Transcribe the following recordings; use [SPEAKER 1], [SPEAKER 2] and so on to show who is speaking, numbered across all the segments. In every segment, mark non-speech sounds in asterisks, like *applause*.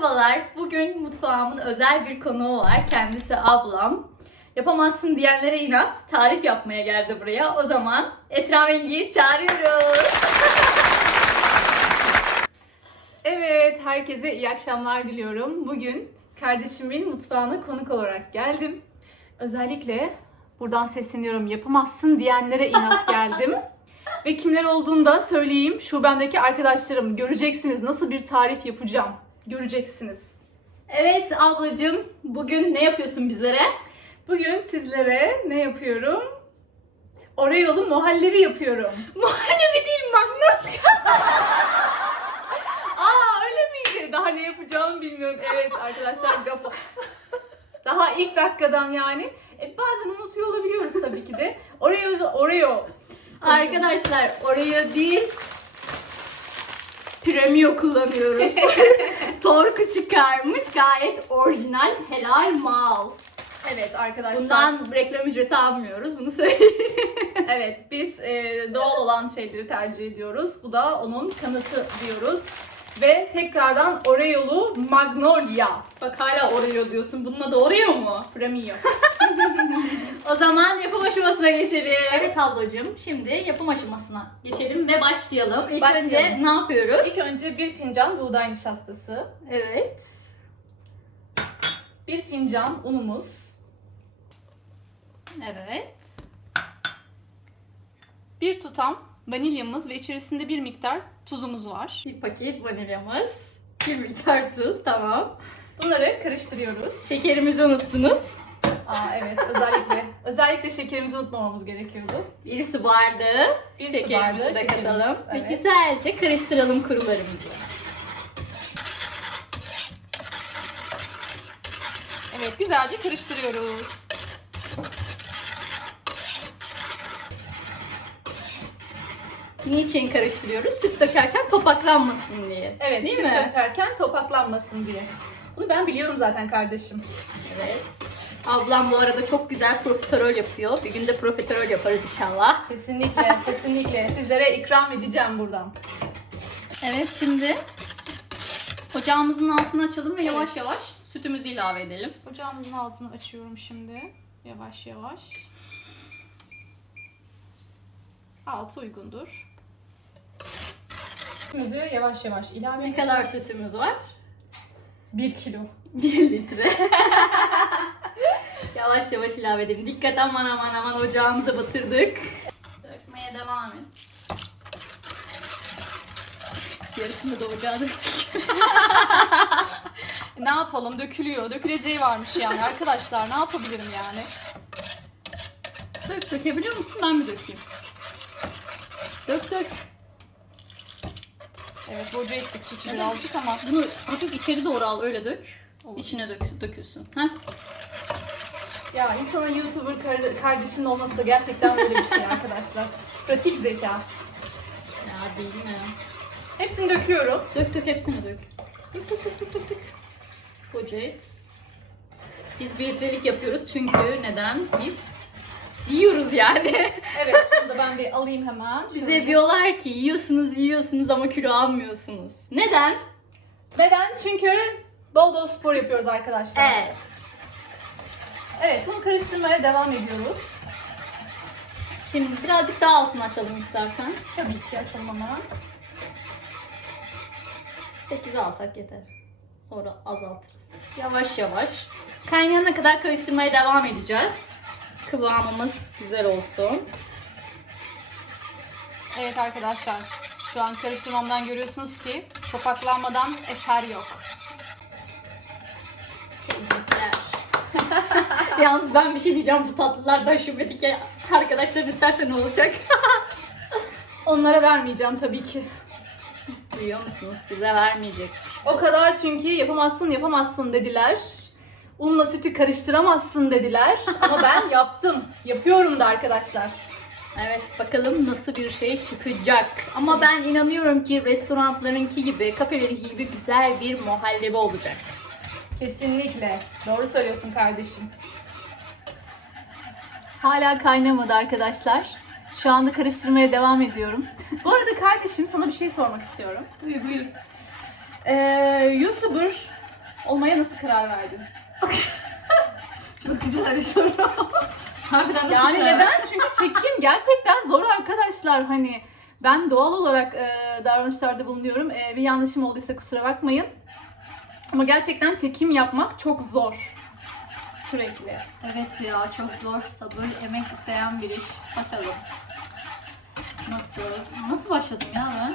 [SPEAKER 1] Merhabalar. Bugün mutfağımın özel bir konuğu var. Kendisi ablam. Yapamazsın diyenlere inat. Tarif yapmaya geldi buraya. O zaman Esra Mengi'yi çağırıyoruz. *laughs*
[SPEAKER 2] Evet, herkese iyi akşamlar diliyorum. Bugün kardeşimin mutfağına konuk olarak geldim. Özellikle buradan sesleniyorum yapamazsın diyenlere inat geldim. *laughs* Ve kimler olduğunu da söyleyeyim. Şubemdeki arkadaşlarım göreceksiniz nasıl bir tarif yapacağım. Göreceksiniz.
[SPEAKER 1] Evet ablacığım. Bugün ne yapıyorsun bizlere?
[SPEAKER 2] Bugün sizlere ne yapıyorum? Oreo'lu muhallebi yapıyorum. *laughs*
[SPEAKER 1] Muhallebi değil magnolia. *laughs*
[SPEAKER 2] Aa öyle miydi? Daha ne yapacağımı bilmiyorum. Evet arkadaşlar gafa. *laughs* Daha ilk dakikadan yani. E, bazen unutuyor olabiliyoruz tabii ki de. Oreo, Oreo.
[SPEAKER 1] Arkadaşlar oraya değil Premio kullanıyoruz. *laughs* Torku çıkarmış. Gayet orijinal, helal mal.
[SPEAKER 2] Evet arkadaşlar.
[SPEAKER 1] Bundan reklam ücreti almıyoruz. Bunu söyleyeyim.
[SPEAKER 2] Evet biz e, doğal olan şeyleri tercih ediyoruz. Bu da onun kanıtı diyoruz. Ve tekrardan Oreo'lu Magnolia.
[SPEAKER 1] Bak hala Oreo diyorsun. Bununla da Oreo mu?
[SPEAKER 2] Premium. *laughs*
[SPEAKER 1] O zaman yapım aşamasına geçelim. Evet ablacığım. Şimdi yapım aşamasına geçelim ve başlayalım. İlk
[SPEAKER 2] Başlayalım.
[SPEAKER 1] önce ne yapıyoruz?
[SPEAKER 2] İlk önce bir fincan buğday nişastası.
[SPEAKER 1] Evet.
[SPEAKER 2] Bir fincan unumuz.
[SPEAKER 1] Evet.
[SPEAKER 2] Bir tutam vanilyamız ve içerisinde bir miktar tuzumuz var.
[SPEAKER 1] Bir paket vanilyamız. Bir miktar tuz. Tamam.
[SPEAKER 2] Bunları karıştırıyoruz.
[SPEAKER 1] Şekerimizi unuttunuz.
[SPEAKER 2] Aa evet özellikle *laughs* özellikle şekerimizi unutmamamız gerekiyordu.
[SPEAKER 1] Bir su bardağı
[SPEAKER 2] Bir su
[SPEAKER 1] şekerimizi
[SPEAKER 2] bardağı
[SPEAKER 1] de
[SPEAKER 2] şekerimiz,
[SPEAKER 1] katalım. Ve
[SPEAKER 2] evet.
[SPEAKER 1] güzelce karıştıralım kurularımızı.
[SPEAKER 2] Evet güzelce karıştırıyoruz.
[SPEAKER 1] Niçin karıştırıyoruz? Süt dökerken topaklanmasın diye.
[SPEAKER 2] Evet
[SPEAKER 1] Değil
[SPEAKER 2] süt
[SPEAKER 1] mi?
[SPEAKER 2] dökerken topaklanmasın diye. Bunu ben biliyorum zaten kardeşim.
[SPEAKER 1] Evet. Ablam bu arada çok güzel profiterol yapıyor. Bir gün de profiterol yaparız inşallah.
[SPEAKER 2] Kesinlikle *laughs* kesinlikle sizlere ikram edeceğim buradan.
[SPEAKER 1] Evet şimdi ocağımızın altını açalım ve yavaş
[SPEAKER 2] Evet.
[SPEAKER 1] yavaş sütümüzü ilave edelim.
[SPEAKER 2] Ocağımızın altını açıyorum şimdi. Yavaş yavaş. Altı uygundur. Sütümüzü yavaş yavaş ilave
[SPEAKER 1] Ne kadar sütümüz var?
[SPEAKER 2] 1 kilo. *laughs*
[SPEAKER 1] 1 litre. *laughs* yavaş yavaş ilave edelim. Dikkat aman aman aman ocağımıza batırdık. Dökmeye devam et. Yarısını da ocağa döktük. *laughs*
[SPEAKER 2] Ne yapalım? Dökülüyor. Döküleceği varmış yani arkadaşlar. Ne yapabilirim yani?
[SPEAKER 1] Dök dökebiliyor musun? Ben mi dökeyim? Dök dök.
[SPEAKER 2] Evet boca ettik sütü birazcık ama.
[SPEAKER 1] Bunu hafif içeri doğru al öyle dök.
[SPEAKER 2] Olur.
[SPEAKER 1] İçine dök, dökülsün. Heh.
[SPEAKER 2] Ya insanın YouTuber kar- kardeşinin olması da gerçekten böyle bir şey arkadaşlar. *laughs* Pratik zeka.
[SPEAKER 1] Ya değil mi?
[SPEAKER 2] Hepsini döküyorum.
[SPEAKER 1] Dök dök hepsini dök. Koca et. Biz bir litrelik yapıyoruz çünkü neden? Biz yiyoruz yani.
[SPEAKER 2] Evet bunu da ben bir alayım hemen.
[SPEAKER 1] Bize
[SPEAKER 2] Şöyle.
[SPEAKER 1] diyorlar ki yiyorsunuz yiyorsunuz ama kilo almıyorsunuz. Neden?
[SPEAKER 2] Neden? Çünkü bol bol spor yapıyoruz arkadaşlar.
[SPEAKER 1] Evet.
[SPEAKER 2] Evet bunu karıştırmaya devam ediyoruz.
[SPEAKER 1] Şimdi birazcık daha altını açalım istersen.
[SPEAKER 2] Tabii ki açalım hemen.
[SPEAKER 1] 8'e alsak yeter. Sonra azaltırız. Yavaş yavaş. Kaynayana kadar karıştırmaya devam edeceğiz. Kıvamımız güzel olsun.
[SPEAKER 2] Evet arkadaşlar. Şu an karıştırmamdan görüyorsunuz ki topaklanmadan eser yok. *laughs*
[SPEAKER 1] Yalnız ben bir şey diyeceğim bu tatlılardan şubedeki arkadaşların isterse ne olacak? *laughs*
[SPEAKER 2] Onlara vermeyeceğim tabii ki.
[SPEAKER 1] Duyuyor musunuz? Size vermeyecek.
[SPEAKER 2] O kadar çünkü yapamazsın yapamazsın dediler. Unla sütü karıştıramazsın dediler. Ama ben *laughs* yaptım. Yapıyorum da arkadaşlar.
[SPEAKER 1] Evet bakalım nasıl bir şey çıkacak. Ama ben inanıyorum ki restoranlarınki gibi, kafelerinki gibi güzel bir muhallebi olacak.
[SPEAKER 2] Kesinlikle. Doğru söylüyorsun kardeşim. Hala kaynamadı arkadaşlar. Şu anda karıştırmaya devam ediyorum. Bu arada kardeşim sana bir şey sormak istiyorum.
[SPEAKER 1] Buyur buyur.
[SPEAKER 2] Ee, YouTuber olmaya nasıl karar verdin? *laughs*
[SPEAKER 1] Çok güzel bir soru. Harbiden nasıl
[SPEAKER 2] Yani
[SPEAKER 1] karar-
[SPEAKER 2] neden? Çünkü çekim gerçekten zor arkadaşlar. Hani ben doğal olarak e, davranışlarda bulunuyorum. E, bir yanlışım olduysa kusura bakmayın. Ama gerçekten çekim yapmak çok zor. Sürekli.
[SPEAKER 1] Evet ya çok zor, sabır, emek isteyen bir iş. Bakalım. Nasıl? Nasıl başladım ya ben?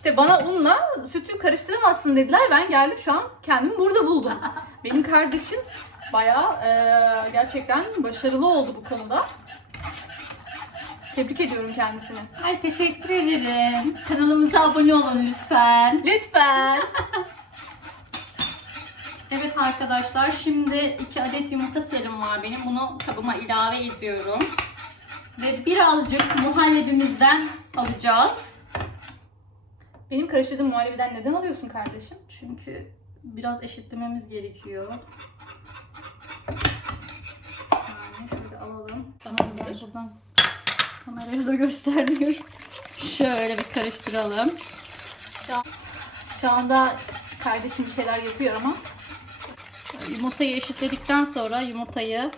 [SPEAKER 2] İşte bana unla sütü karıştıramazsın dediler. Ben geldim şu an kendimi burada buldum. *laughs* Benim kardeşim bayağı e, gerçekten başarılı oldu bu konuda. Tebrik ediyorum kendisini.
[SPEAKER 1] Ay teşekkür ederim. Kanalımıza abone olun lütfen.
[SPEAKER 2] Lütfen. *laughs*
[SPEAKER 1] Evet arkadaşlar şimdi iki adet yumurta serum var benim. Bunu kabıma ilave ediyorum. Ve birazcık muhallebimizden alacağız.
[SPEAKER 2] Benim karıştırdığım muhallebiden neden alıyorsun kardeşim?
[SPEAKER 1] Çünkü biraz eşitlememiz gerekiyor. Bir saniye şöyle alalım.
[SPEAKER 2] Tamamdır.
[SPEAKER 1] Buradan kameraya da göstermiyorum. Şöyle bir karıştıralım.
[SPEAKER 2] Şu anda kardeşim bir şeyler yapıyor ama
[SPEAKER 1] Yumurtayı eşitledikten sonra yumurtayı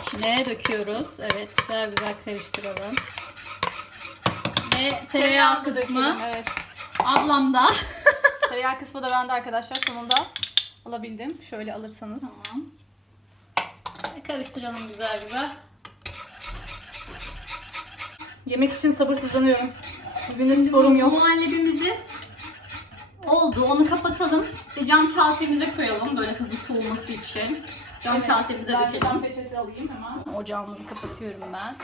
[SPEAKER 1] içine döküyoruz. Evet güzel güzel karıştıralım. Ve tereyağı
[SPEAKER 2] da
[SPEAKER 1] kısmı
[SPEAKER 2] dökelim, Evet.
[SPEAKER 1] Ablamda.
[SPEAKER 2] Tereyağı *laughs* kısmı da bende arkadaşlar sonunda alabildim. Şöyle alırsanız.
[SPEAKER 1] Tamam. Karıştıralım güzel güzel.
[SPEAKER 2] Yemek için sabırsızlanıyorum. Bugün de sporum yok.
[SPEAKER 1] Muhallebimizi oldu. Onu kapatalım ve cam kasemize koyalım böyle hızlı soğuması için. Cam
[SPEAKER 2] Evet,
[SPEAKER 1] kasemize dökelim.
[SPEAKER 2] Ben peçete alayım hemen.
[SPEAKER 1] Ocağımızı kapatıyorum ben.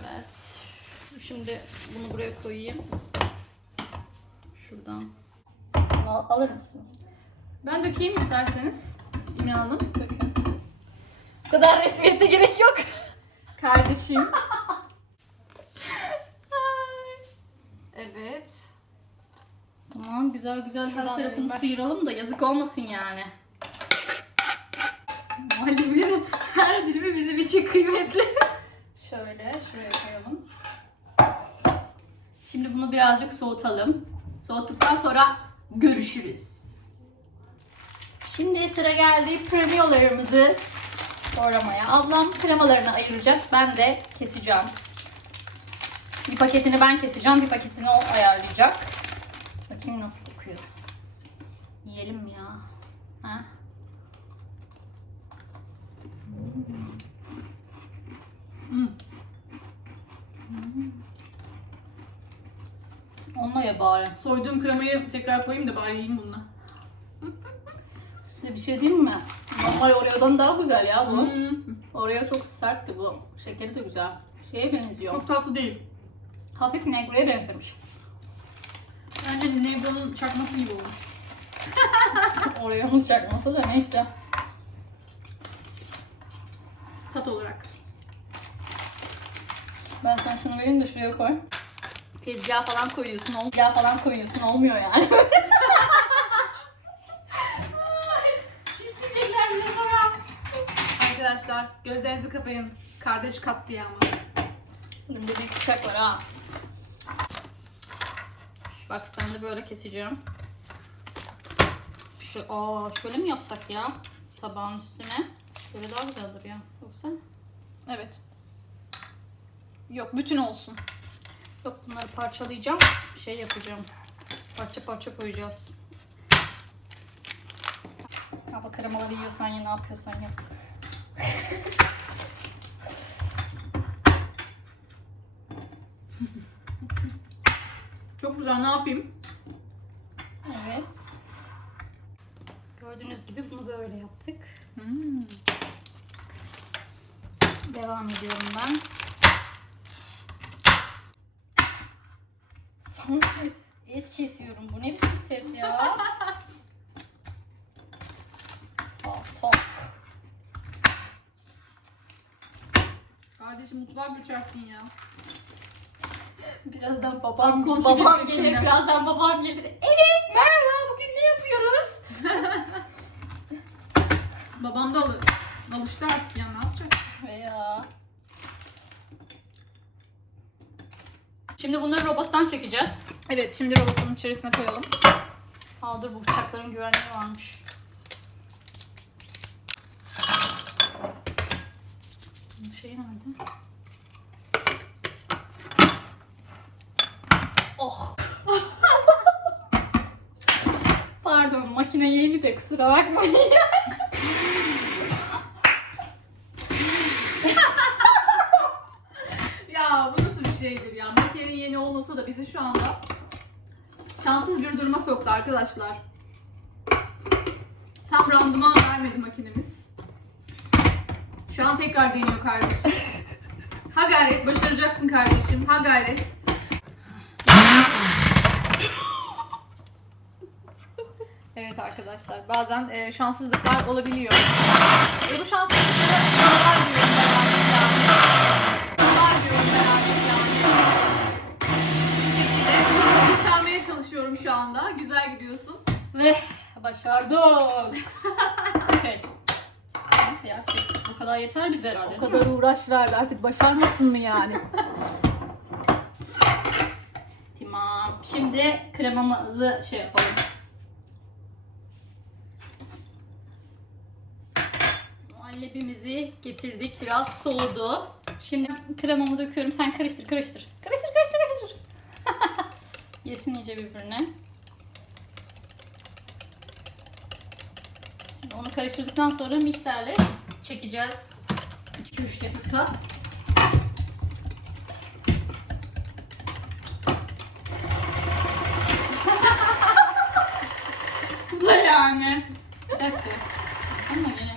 [SPEAKER 1] Evet. Şimdi bunu buraya koyayım. Şuradan. Al- alır mısınız?
[SPEAKER 2] Ben dökeyim isterseniz. İmran Hanım. Dökün.
[SPEAKER 1] Bu kadar resmiyete gerek yok. *laughs*
[SPEAKER 2] Kardeşim. evet.
[SPEAKER 1] Tamam güzel güzel
[SPEAKER 2] Şuradan
[SPEAKER 1] her tarafını
[SPEAKER 2] vereyim
[SPEAKER 1] sıyıralım da yazık olmasın yani. Muhallebinin her dilimi bizim için kıymetli.
[SPEAKER 2] Şöyle şuraya koyalım.
[SPEAKER 1] Şimdi bunu birazcık soğutalım. Soğuttuktan sonra görüşürüz. Şimdi sıra geldi premiolarımızı doğramaya. Ablam kremalarını ayıracak. Ben de keseceğim. Bir paketini ben keseceğim. Bir paketini o ayarlayacak. Bakayım nasıl kokuyor. Yiyelim ya. Ha?
[SPEAKER 2] Hmm.
[SPEAKER 1] Ye bari.
[SPEAKER 2] Soyduğum kremayı tekrar koyayım da bari yiyeyim bununla.
[SPEAKER 1] Size bir şey diyeyim mi? Normal Oreo'dan daha güzel ya bu.
[SPEAKER 2] Hmm.
[SPEAKER 1] Oreo çok sertti bu. Şekeri de güzel. Şeye benziyor.
[SPEAKER 2] Çok tatlı değil.
[SPEAKER 1] Hafif Negro'ya benzemiş.
[SPEAKER 2] Bence Negro'nun çakması gibi olmuş. *laughs*
[SPEAKER 1] Oreo'nun çakması da neyse.
[SPEAKER 2] Tat olarak.
[SPEAKER 1] Ben sana şunu vereyim de şuraya koy. Tezgah falan koyuyorsun, ol- tezgah falan koyuyorsun olmuyor yani. *laughs* İsteyecekler bize sonra.
[SPEAKER 2] Arkadaşlar gözlerinizi kapayın. Kardeş katliamı.
[SPEAKER 1] Elimde bir bıçak var ha. Bak ben de böyle keseceğim. Şu, aa, şöyle mi yapsak ya? Tabağın üstüne. Böyle daha güzel olur ya. Yoksa?
[SPEAKER 2] Evet. Yok bütün olsun.
[SPEAKER 1] Yok bunları parçalayacağım. Şey yapacağım. Parça parça koyacağız. Abla kremaları yiyorsan ya ne yapıyorsan yap. *laughs*
[SPEAKER 2] Çok güzel ne yapayım?
[SPEAKER 1] Evet. Gördüğünüz gibi bunu böyle yaptık.
[SPEAKER 2] Hmm.
[SPEAKER 1] Devam ediyorum ben. Sanki et kesiyorum. Bu ne biçim ses ya? Tak *laughs* tak.
[SPEAKER 2] Kardeşim mutfağa göçerttin ya.
[SPEAKER 1] Birazdan babam,
[SPEAKER 2] Balkon
[SPEAKER 1] babam
[SPEAKER 2] şirketi
[SPEAKER 1] gelir,
[SPEAKER 2] şimdi.
[SPEAKER 1] birazdan babam gelir. Evet merhaba bugün ne yapıyoruz? *laughs*
[SPEAKER 2] Babam da alı- alıştı artık ya ne yapacak?
[SPEAKER 1] Veya... Şimdi bunları robottan çekeceğiz.
[SPEAKER 2] Evet şimdi robotun içerisine koyalım.
[SPEAKER 1] Aa dur bu bıçakların güvenliği varmış. Şey nerede? Oh. *laughs* Pardon makine yeni de kusura bakmayın. *laughs*
[SPEAKER 2] Ya bu nasıl bir şeydir ya? Makinenin yeni olmasa da bizi şu anda bir duruma soktu arkadaşlar. Tam randıman vermedi makinemiz. Şu an tekrar deniyor kardeşim. Ha gayret başaracaksın kardeşim. Ha gayret. Evet arkadaşlar bazen e, şanssızlıklar olabiliyor. E, bu şanssızlıklara diyorum ben artık yani. Şuralar diyorum ben artık yani. Bu şekilde yükselmeye çalışıyorum şu anda. Güzel gidiyorsun.
[SPEAKER 1] Ve başardım. okay. Neyse ya çek. Bu kadar yeter bize herhalde.
[SPEAKER 2] O kadar uğraş verdi artık başarmasın mı yani?
[SPEAKER 1] Tamam. Şimdi kremamızı şey yapalım. Muhallebimizi getirdik. Biraz soğudu. Şimdi kremamı döküyorum. Sen karıştır, karıştır. Karıştır, karıştır, karıştır. *laughs* Yesin iyice birbirine. Onu karıştırdıktan sonra mikserle çekeceğiz. 2-3 dakika. *laughs* Bu da yani. Bir dakika. Ama yine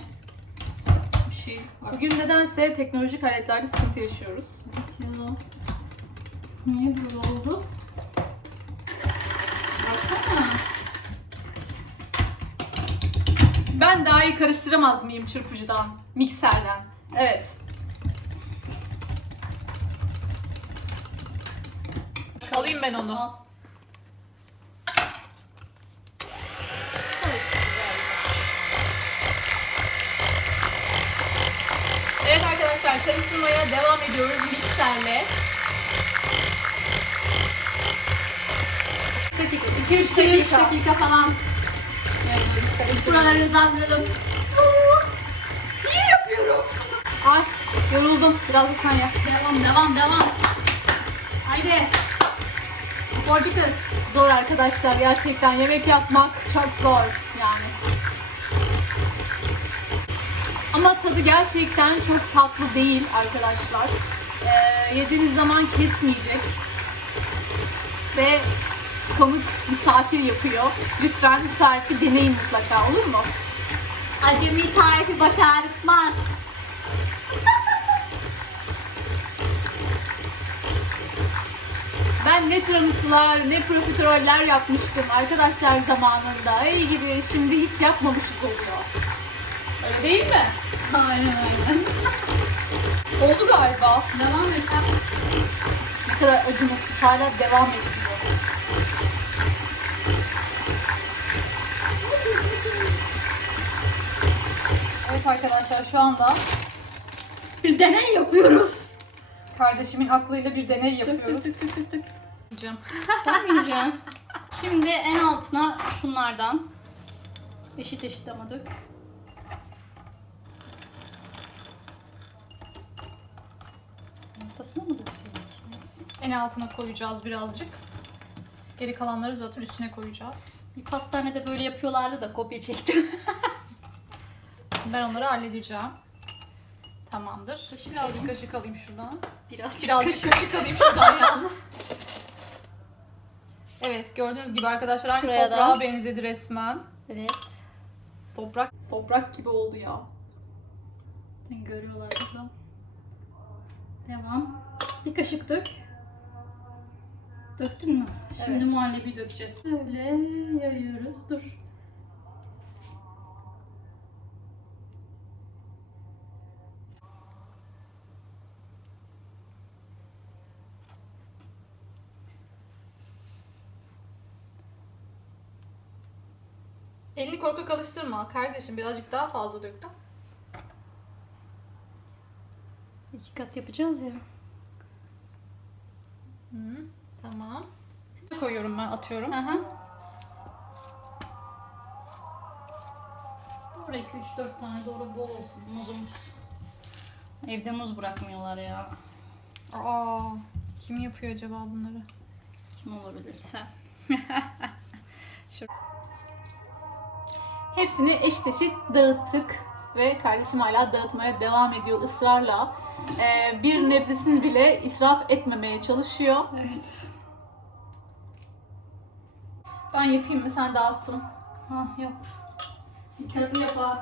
[SPEAKER 1] bir şey var.
[SPEAKER 2] Bugün nedense teknolojik aletlerde sıkıntı yaşıyoruz.
[SPEAKER 1] Evet ya. Niye böyle oldu?
[SPEAKER 2] İyi karıştıramaz mıyım çırpıcıdan, mikserden? Evet. Alayım ben onu.
[SPEAKER 1] Al. Karıştır.
[SPEAKER 2] Evet arkadaşlar karıştırmaya devam ediyoruz mikserle. dakika, 2-3
[SPEAKER 1] 2-3
[SPEAKER 2] dakika.
[SPEAKER 1] dakika falan. Buraları hızlandıralım. Sihir yapıyorum.
[SPEAKER 2] Ay yoruldum. Biraz da sen yap.
[SPEAKER 1] Devam devam devam. Haydi. Sporcu kız.
[SPEAKER 2] Zor arkadaşlar gerçekten yemek yapmak çok zor yani. Ama tadı gerçekten çok tatlı değil arkadaşlar. Ee, yediğiniz zaman kesmeyecek. Ve konuk misafir yapıyor. Lütfen bu tarifi deneyin mutlaka olur mu?
[SPEAKER 1] Acemi tarifi başartmaz.
[SPEAKER 2] Ben ne tiramisular ne profiteroller yapmıştım arkadaşlar zamanında. İyi gidi şimdi hiç yapmamışız oluyor. Öyle değil mi?
[SPEAKER 1] Aynen aynen.
[SPEAKER 2] Oldu galiba.
[SPEAKER 1] Devam et.
[SPEAKER 2] Ne kadar acımasız hala devam ediyor.
[SPEAKER 1] Evet arkadaşlar şu anda bir deney yapıyoruz.
[SPEAKER 2] Kardeşimin aklıyla bir deney
[SPEAKER 1] Tık
[SPEAKER 2] yapıyoruz.
[SPEAKER 1] tık tık tık tık. Mi yiyeceksin? Şimdi en altına şunlardan eşit eşit ama dök. Ortasına mı dökseydik? Neyse.
[SPEAKER 2] En altına koyacağız birazcık. Geri kalanları zaten üstüne koyacağız.
[SPEAKER 1] Bir pastanede böyle yapıyorlardı da kopya çektim. *laughs*
[SPEAKER 2] Ben onları halledeceğim. Tamamdır. Birazcık kaşık alayım şuradan.
[SPEAKER 1] Biraz
[SPEAKER 2] Birazcık kaşık alayım şuradan yalnız. Evet gördüğünüz gibi arkadaşlar aynı
[SPEAKER 1] Şuraya da.
[SPEAKER 2] toprağa benzedi resmen.
[SPEAKER 1] Evet.
[SPEAKER 2] Toprak toprak gibi oldu ya.
[SPEAKER 1] Seni görüyorlar burada. Devam. Bir kaşık dök. Döktün mü? Şimdi
[SPEAKER 2] Evet.
[SPEAKER 1] muhallebi dökeceğiz. Böyle yayıyoruz. Dur.
[SPEAKER 2] Elini korkak alıştırma kardeşim birazcık daha fazla döktüm.
[SPEAKER 1] İki kat yapacağız ya.
[SPEAKER 2] Hı, tamam. Koyuyorum ben atıyorum.
[SPEAKER 1] Aha. Buraya 2-3-4 tane doğru bol olsun muzumuz. Evde muz bırakmıyorlar ya.
[SPEAKER 2] Aa, kim yapıyor acaba bunları?
[SPEAKER 1] Kim olabilir sen? *laughs*
[SPEAKER 2] Hepsini eşit eşit dağıttık ve kardeşim hala dağıtmaya devam ediyor ısrarla. Ee, bir nebzesini bile israf etmemeye çalışıyor.
[SPEAKER 1] Evet.
[SPEAKER 2] Ben yapayım mı? Sen dağıttın.
[SPEAKER 1] Ha yok. Tadı yapalım.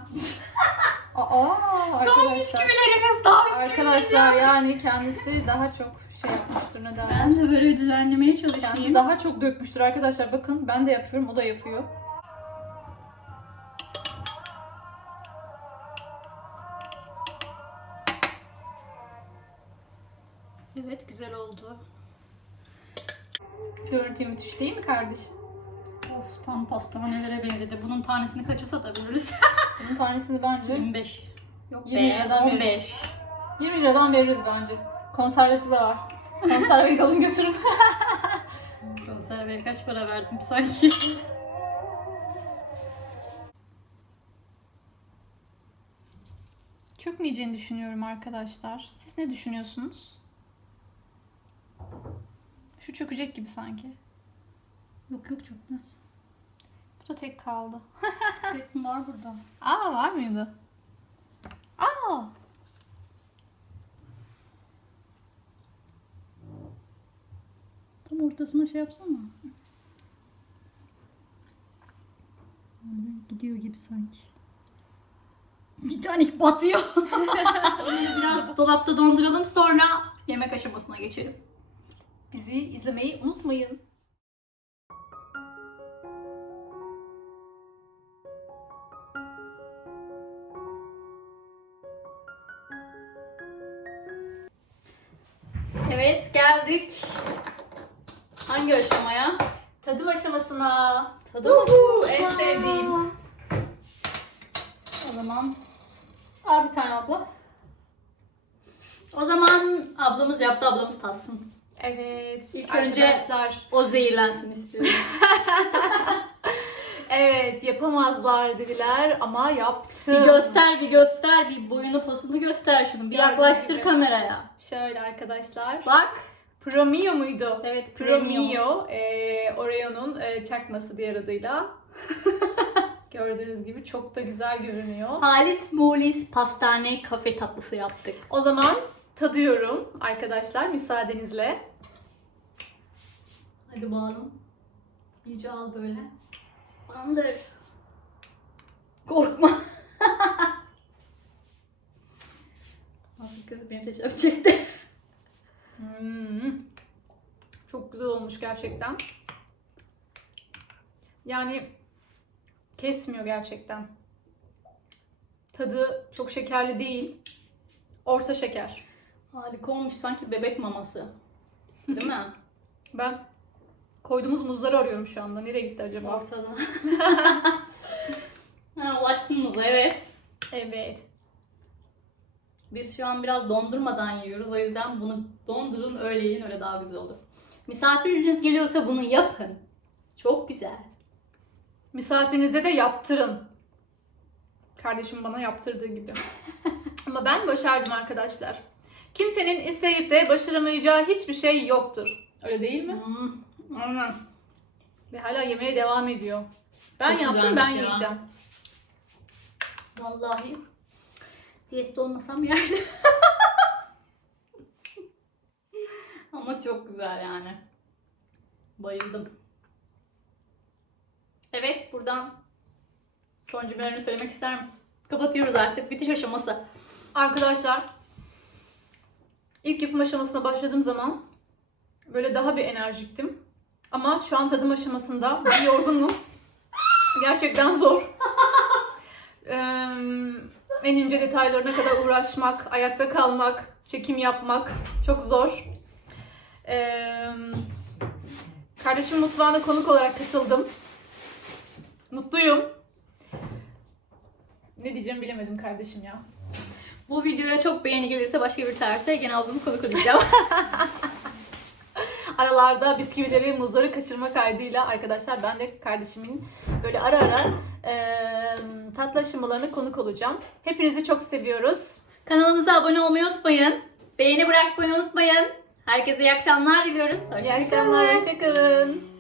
[SPEAKER 2] Aa,
[SPEAKER 1] Son bisküvilerimiz daha bisküvilerimiz.
[SPEAKER 2] Arkadaşlar yani kendisi daha çok şey yapmıştır ne derler.
[SPEAKER 1] Ben de böyle düzenlemeye
[SPEAKER 2] Kendisi
[SPEAKER 1] çalışayım.
[SPEAKER 2] daha çok dökmüştür arkadaşlar. Bakın ben de yapıyorum, o da yapıyor. Görüntü müthiş değil mi kardeşim?
[SPEAKER 1] Of tam pastanelere benzedi. Bunun tanesini kaça satabiliriz? *laughs*
[SPEAKER 2] Bunun tanesini bence
[SPEAKER 1] 25. Yok
[SPEAKER 2] 20
[SPEAKER 1] be
[SPEAKER 2] liradan
[SPEAKER 1] 15.
[SPEAKER 2] veririz. 20 liradan veririz bence. Konservesi de var. Konserveyi alın götürün. *laughs*
[SPEAKER 1] Konserveye kaç para verdim sanki? *laughs*
[SPEAKER 2] Çökmeyeceğini düşünüyorum arkadaşlar. Siz ne düşünüyorsunuz? Şu çökecek gibi sanki.
[SPEAKER 1] yok yok çökmez.
[SPEAKER 2] Bu da tek kaldı. *laughs*
[SPEAKER 1] Tek var burada.
[SPEAKER 2] Aa var mıydı? Aa!
[SPEAKER 1] Tam ortasına şey yapsana. Böyle Gidiyor gibi sanki. Titanic batıyor. *laughs* *laughs* Biraz dolapta donduralım sonra yemek aşamasına geçelim.
[SPEAKER 2] Bizi izlemeyi unutmayın.
[SPEAKER 1] Evet geldik. Hangi aşamaya?
[SPEAKER 2] Tadım aşamasına.
[SPEAKER 1] Tadım
[SPEAKER 2] Uhu, en sevdiğim.
[SPEAKER 1] O zaman Aa, bir tane abla. O zaman ablamız yaptı ablamız tatsın.
[SPEAKER 2] Evet.
[SPEAKER 1] İlk önce-
[SPEAKER 2] arkadaşlar.
[SPEAKER 1] O zehirlensin istiyorum. *laughs*
[SPEAKER 2] Evet yapamazlar dediler ama yaptım.
[SPEAKER 1] bir göster bir göster bir boyunu posunu göster şunu. Bir yaklaştır
[SPEAKER 2] gibi.
[SPEAKER 1] kameraya.
[SPEAKER 2] Şöyle arkadaşlar.
[SPEAKER 1] Bak.
[SPEAKER 2] Promio muydu?
[SPEAKER 1] Evet premium.
[SPEAKER 2] Promio. E, Oreo'nun e, çakması diğer adıyla. *laughs* Gördüğünüz gibi çok da güzel görünüyor.
[SPEAKER 1] Halis Mulis pastane kafe tatlısı yaptık.
[SPEAKER 2] O zaman tadıyorum arkadaşlar müsaadenizle.
[SPEAKER 1] Hadi bağırın. İyice al böyle. Bandır. Korkma. *laughs* Nasıl kız beni tecavüz çekti.
[SPEAKER 2] Hmm. Çok güzel olmuş gerçekten. Yani kesmiyor gerçekten. Tadı çok şekerli değil. Orta şeker.
[SPEAKER 1] Harika olmuş sanki bebek maması. Değil mi? *laughs*
[SPEAKER 2] Ben koyduğumuz muzları arıyorum şu anda. Nereye gitti acaba?
[SPEAKER 1] Ortada. *laughs* ha, ulaştın muza evet.
[SPEAKER 2] Evet.
[SPEAKER 1] Biz şu an biraz dondurmadan yiyoruz. O yüzden bunu dondurun öyle yiyin öyle daha güzel olur. Misafiriniz geliyorsa bunu yapın. Çok güzel.
[SPEAKER 2] Misafirinize de yaptırın. Kardeşim bana yaptırdığı gibi. *laughs* Ama ben başardım arkadaşlar. Kimsenin isteyip de başaramayacağı hiçbir şey yoktur. Öyle değil mi?
[SPEAKER 1] Hmm, aynen.
[SPEAKER 2] Ve hala yemeye devam ediyor. Ben
[SPEAKER 1] Çok
[SPEAKER 2] yaptım ben
[SPEAKER 1] ya.
[SPEAKER 2] yiyeceğim.
[SPEAKER 1] Vallahi diyette olmasam yerdim. *laughs* Ama çok güzel yani. Bayıldım. Evet buradan son cümlelerini söylemek ister misin? Kapatıyoruz artık. Bitiş aşaması.
[SPEAKER 2] Arkadaşlar ilk yapım aşamasına başladığım zaman böyle daha bir enerjiktim. Ama şu an tadım aşamasında bir yorgunum. *laughs* Gerçekten zor. *laughs* En ince detaylarına kadar uğraşmak, ayakta kalmak, çekim yapmak çok zor. Kardeşim mutfağına konuk olarak katıldım. Mutluyum. Ne diyeceğimi bilemedim kardeşim ya.
[SPEAKER 1] Bu videoya çok beğeni gelirse başka bir tarihte gene ablamı konuk edeceğim. *laughs*
[SPEAKER 2] aralarda bisküvileri, muzları kaçırma kaydıyla arkadaşlar ben de kardeşimin böyle ara ara eee tatlı aşamalarına konuk olacağım. Hepinizi çok seviyoruz.
[SPEAKER 1] Kanalımıza abone olmayı unutmayın. Beğeni bırakmayı unutmayın. Herkese iyi akşamlar diliyoruz.
[SPEAKER 2] İyi akşamlar, hoşçakalın.